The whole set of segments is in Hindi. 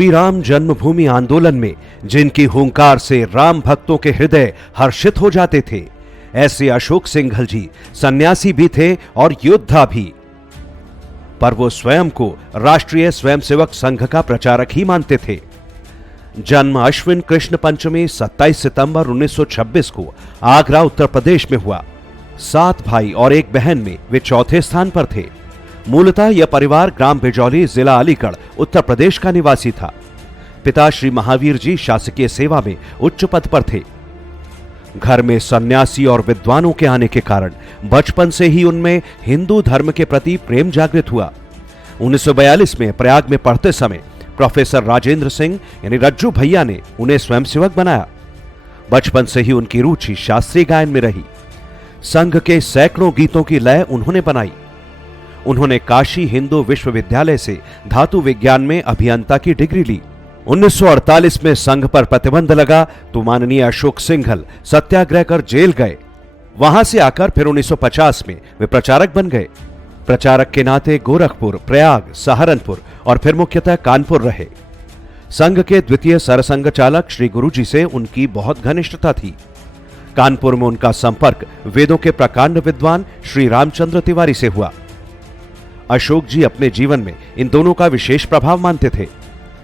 श्री राम जन्मभूमि आंदोलन में जिनकी हुंकार से राम भक्तों के हृदय हर्षित हो जाते थे, ऐसे अशोक सिंघल जी सन्यासी भी थे और योद्धा भी। पर वो स्वयं को राष्ट्रीय स्वयंसेवक संघ का प्रचारक ही मानते थे। जन्म अश्विन कृष्ण पंचमी 27 सितंबर 1926 को आगरा उत्तर प्रदेश में हुआ। 7 भाई और 1 बहन में वे चौथे स्थान पर थे। मूलतः यह परिवार ग्राम बिजौली, जिला अलीगढ़, उत्तर प्रदेश का निवासी था। पिता श्री महावीर जी शासकीय सेवा में उच्च पद पर थे। घर में सन्यासी और विद्वानों के आने के कारण बचपन से ही उनमें हिंदू धर्म के प्रति प्रेम जागृत हुआ। 1942 में प्रयाग में पढ़ते समय प्रोफेसर राजेंद्र सिंह यानी रज्जू भैया ने उन्हें स्वयंसेवक बनाया। बचपन से ही उनकी रुचि शास्त्रीय गायन में रही। संघ के सैकड़ों गीतों की लय उन्होंने बनाई। उन्होंने काशी हिंदू विश्वविद्यालय से धातु विज्ञान में अभियंता की डिग्री ली। 1948 में संघ पर प्रतिबंध लगा तो माननीय अशोक सिंघल सत्याग्रह कर जेल गए। वहां से आकर फिर 1950 में वे प्रचारक बन गए। प्रचारक के नाते गोरखपुर, प्रयाग, सहारनपुर और फिर मुख्यतः कानपुर रहे। संघ के द्वितीय सरसंघ चालक श्री गुरुजी से उनकी बहुत घनिष्ठता थी। कानपुर में उनका संपर्क वेदों के प्रकांड विद्वान श्री रामचंद्र तिवारी से हुआ। अशोक जी अपने जीवन में इन दोनों का विशेष प्रभाव मानते थे।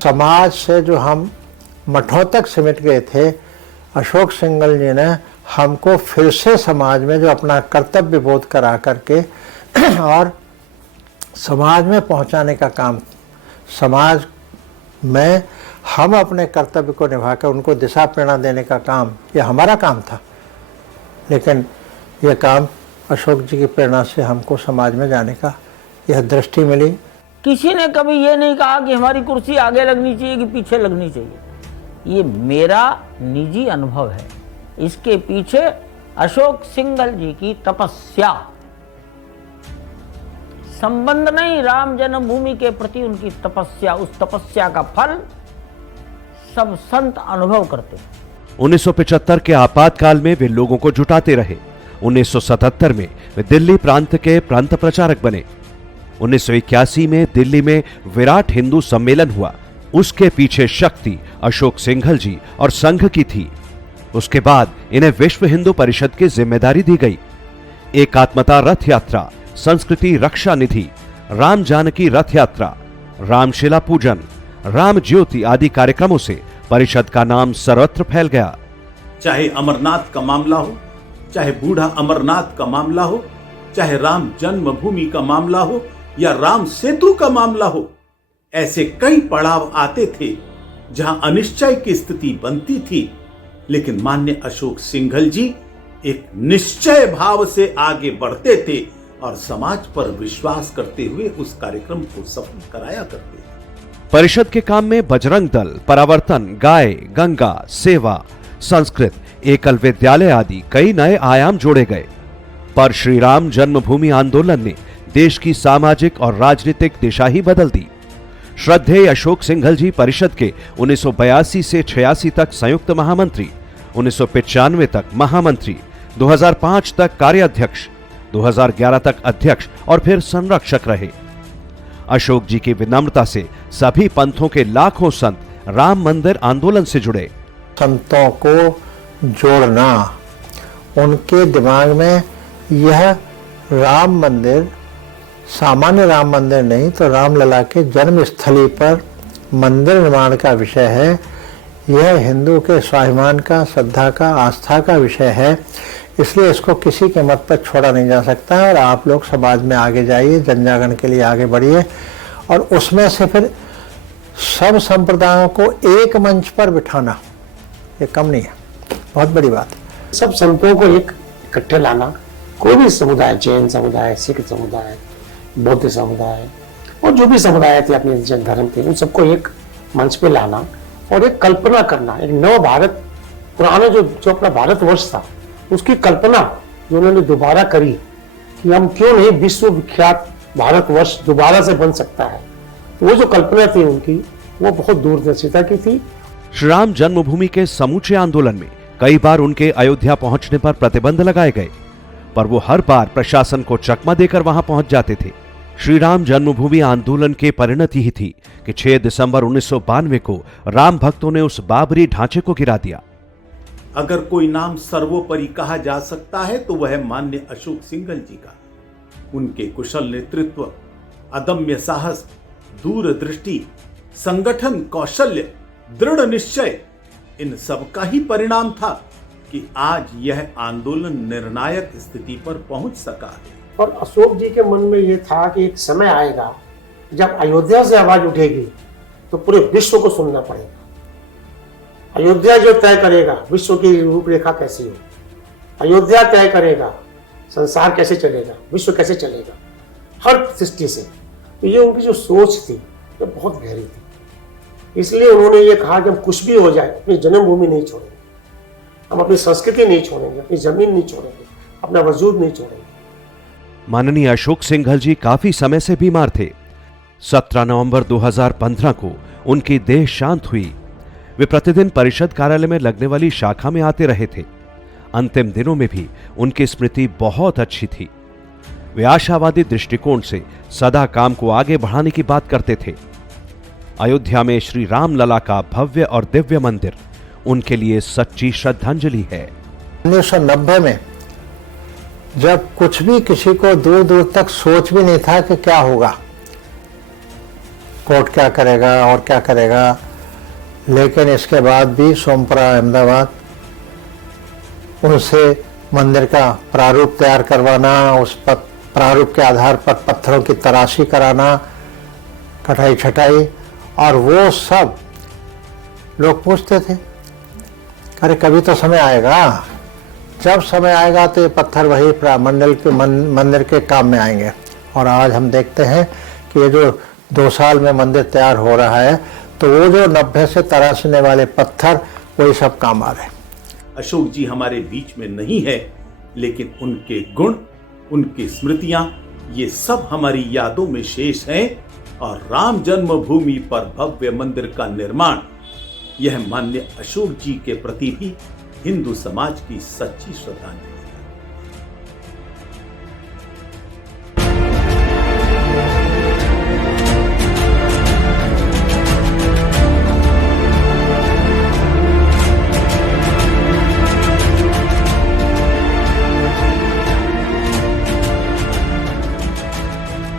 समाज से जो हम मठों तक सिमट गए थे, अशोक सिंघल जी ने हमको फिर से समाज में जो अपना कर्तव्य बोध करा करके और समाज में पहुंचाने का काम, समाज में हम अपने कर्तव्य को निभाकर उनको दिशा प्रेरणा देने का काम, ये हमारा काम था। लेकिन यह काम अशोक जी की प्रेरणा से हमको समाज में जाने का यह दृष्टि मिली। किसी ने कभी ये नहीं कहा कि हमारी कुर्सी आगे लगनी चाहिए कि पीछे लगनी चाहिए। ये मेरा निजी अनुभव है। इसके पीछे अशोक सिंघल जी की तपस्या, संबंध नहीं, राम जन्मभूमि के प्रति उनकी तपस्या, उस तपस्या का फल सब संत अनुभव करते हैं। 1975 के आपातकाल में वे लोगों को जुटाते रहे। 1977 में वे दिल्ली प्रांत के प्रांत प्रचारक बने। 1981 में दिल्ली में विराट हिंदू सम्मेलन हुआ। उसके पीछे शक्ति अशोक सिंघल जी और संघ की थी। उसके बाद इन्हें विश्व हिंदू परिषद की जिम्मेदारी दी गई। एकात्मता रथ यात्रा, संस्कृति रक्षा निधि, राम जानकी रथ यात्रा, रामशिला पूजन, राम ज्योति आदि कार्यक्रमों से परिषद का नाम सर्वत्र फैल गया। चाहे अमरनाथ का मामला हो, चाहे बूढ़ा अमरनाथ का मामला हो, चाहे राम जन्मभूमि का मामला हो या राम सेतु का मामला हो, ऐसे कई पड़ाव आते थे जहां अनिश्चय की स्थिति बनती थी। लेकिन माननीय अशोक सिंघल जी एक निश्चय भाव से आगे बढ़ते थे और समाज पर विश्वास करते हुए उस कार्यक्रम को सफल कराया करते थे। परिषद के काम में बजरंग दल, परावर्तन, गाय, गंगा, सेवा, संस्कृत, एकल विद्यालय आदि कई नए आयाम जोड़े गए। पर श्री राम जन्मभूमि आंदोलन ने देश की सामाजिक और राजनीतिक दिशा ही बदल दी। श्रद्धेय अशोक सिंघल जी परिषद के 1982 से 86 तक संयुक्त महामंत्री, 1995 तक महामंत्री, 2005 तक कार्याध्यक्ष, 2011 तक अध्यक्ष और फिर संरक्षक रहे। अशोक जी की विनम्रता से सभी पंथों के लाखों संत राम मंदिर आंदोलन से जुड़े। संतों को जोड़ना, उनके दिमाग में यह राम मंदिर सामान्य राम मंदिर नहीं तो रामलला के जन्म स्थली पर मंदिर निर्माण का विषय है। यह हिंदू के स्वाभिमान का, श्रद्धा का, आस्था का विषय है। इसलिए इसको किसी के मत पर छोड़ा नहीं जा सकता है। और आप लोग समाज में आगे जाइए, जनजागरण के लिए आगे बढ़िए और उसमें से फिर सब संप्रदायों को एक मंच पर बिठाना, ये कम नहीं है, बहुत बड़ी बात है। सब संतों को एक इकट्ठे लाना, कोई भी समुदाय, जैन समुदाय, सिख समुदाय, बौद्ध समुदाय और जो भी समुदाय थे अपने जन धर्म के, उन सबको एक मंच पे लाना और एक कल्पना करना, एक नव भारत, पुराना जो अपना भारतवर्ष था उसकी कल्पना जो उन्होंने दोबारा करी कि हम क्यों नहीं विश्व विख्यात भारतवर्ष दोबारा से बन सकता है। वो जो कल्पना थी उनकी, वो बहुत दूरदर्शिता की थी। श्री राम जन्मभूमि के समूचे आंदोलन में कई बार उनके अयोध्या पहुंचने पर प्रतिबंध लगाए गए, पर वो हर बार प्रशासन को चकमा देकर वहां पहुंच जाते थे। श्री राम जन्मभूमि आंदोलन की परिणति ही थी कि 6 दिसंबर 1992 को राम भक्तों ने उस बाबरी ढांचे को गिरा दिया। अगर कोई नाम सर्वोपरि कहा जा सकता है तो वह माननीय अशोक सिंघल जी का। उनके कुशल नेतृत्व, अदम्य साहस, दूरदृष्टि, संगठन कौशल्य, दृढ़ निश्चय, इन सब का ही परिणाम था कि आज यह आंदोलन निर्णायक स्थिति पर पहुंच सका है। और अशोक जी के मन में ये था कि एक समय आएगा जब अयोध्या से आवाज उठेगी तो पूरे विश्व को सुनना पड़ेगा। अयोध्या जो तय करेगा विश्व की रूपरेखा कैसी हो, अयोध्या तय करेगा संसार कैसे चलेगा, विश्व कैसे चलेगा, हर दृष्टि से। तो ये उनकी जो सोच थी ये बहुत गहरी थी। इसलिए उन्होंने ये कहा कि हम कुछ भी हो जाए अपनी जन्मभूमि नहीं छोड़ेंगे, हम अपनी संस्कृति नहीं छोड़ेंगे, अपनी जमीन नहीं छोड़ेंगे, अपना वजूद नहीं छोड़ेंगे। माननीय अशोक सिंघल जी काफी समय से बीमार थे। 17 नवंबर 2015 को उनकी देह शांत हुई। वे प्रतिदिन परिषद कार्यालय में लगने वाली शाखा में आते रहे थे। अंतिम दिनों में भी उनकी स्मृति बहुत अच्छी थी। वे आशावादी दृष्टिकोण से सदा काम को आगे बढ़ाने की बात करते थे। अयोध्या में श्री राम लला का भव्य और दिव्य मंदिर उनके लिए सच्ची श्रद्धांजलि है। 1990 में जब कुछ भी किसी को दूर दूर तक सोच भी नहीं था कि क्या होगा, कोर्ट क्या करेगा और क्या करेगा, लेकिन इसके बाद भी सोमपुरा अहमदाबाद उनसे मंदिर का प्रारूप तैयार करवाना, उस प्रारूप के आधार पर पत्थरों की तराशी कराना, कटाई छटाई, और वो सब लोग पूछते थे अरे कभी तो समय आएगा, जब समय आएगा तो ये पत्थर वही मंदिर के काम में आएंगे। और आज हम देखते हैं कि ये जो 2 साल में मंदिर तैयार हो रहा है तो वो जो 90 से तराशने वाले पत्थर वही सब काम आ रहे हैं। अशोक जी हमारे बीच में नहीं है, लेकिन उनके गुण, उनकी स्मृतियां, ये सब हमारी यादों में शेष हैं। और राम जन्मभूमि पर भव्य मंदिर का निर्माण, यह माननीय अशोक जी के प्रति भी हिंदू समाज की सच्ची श्रद्धांजलि।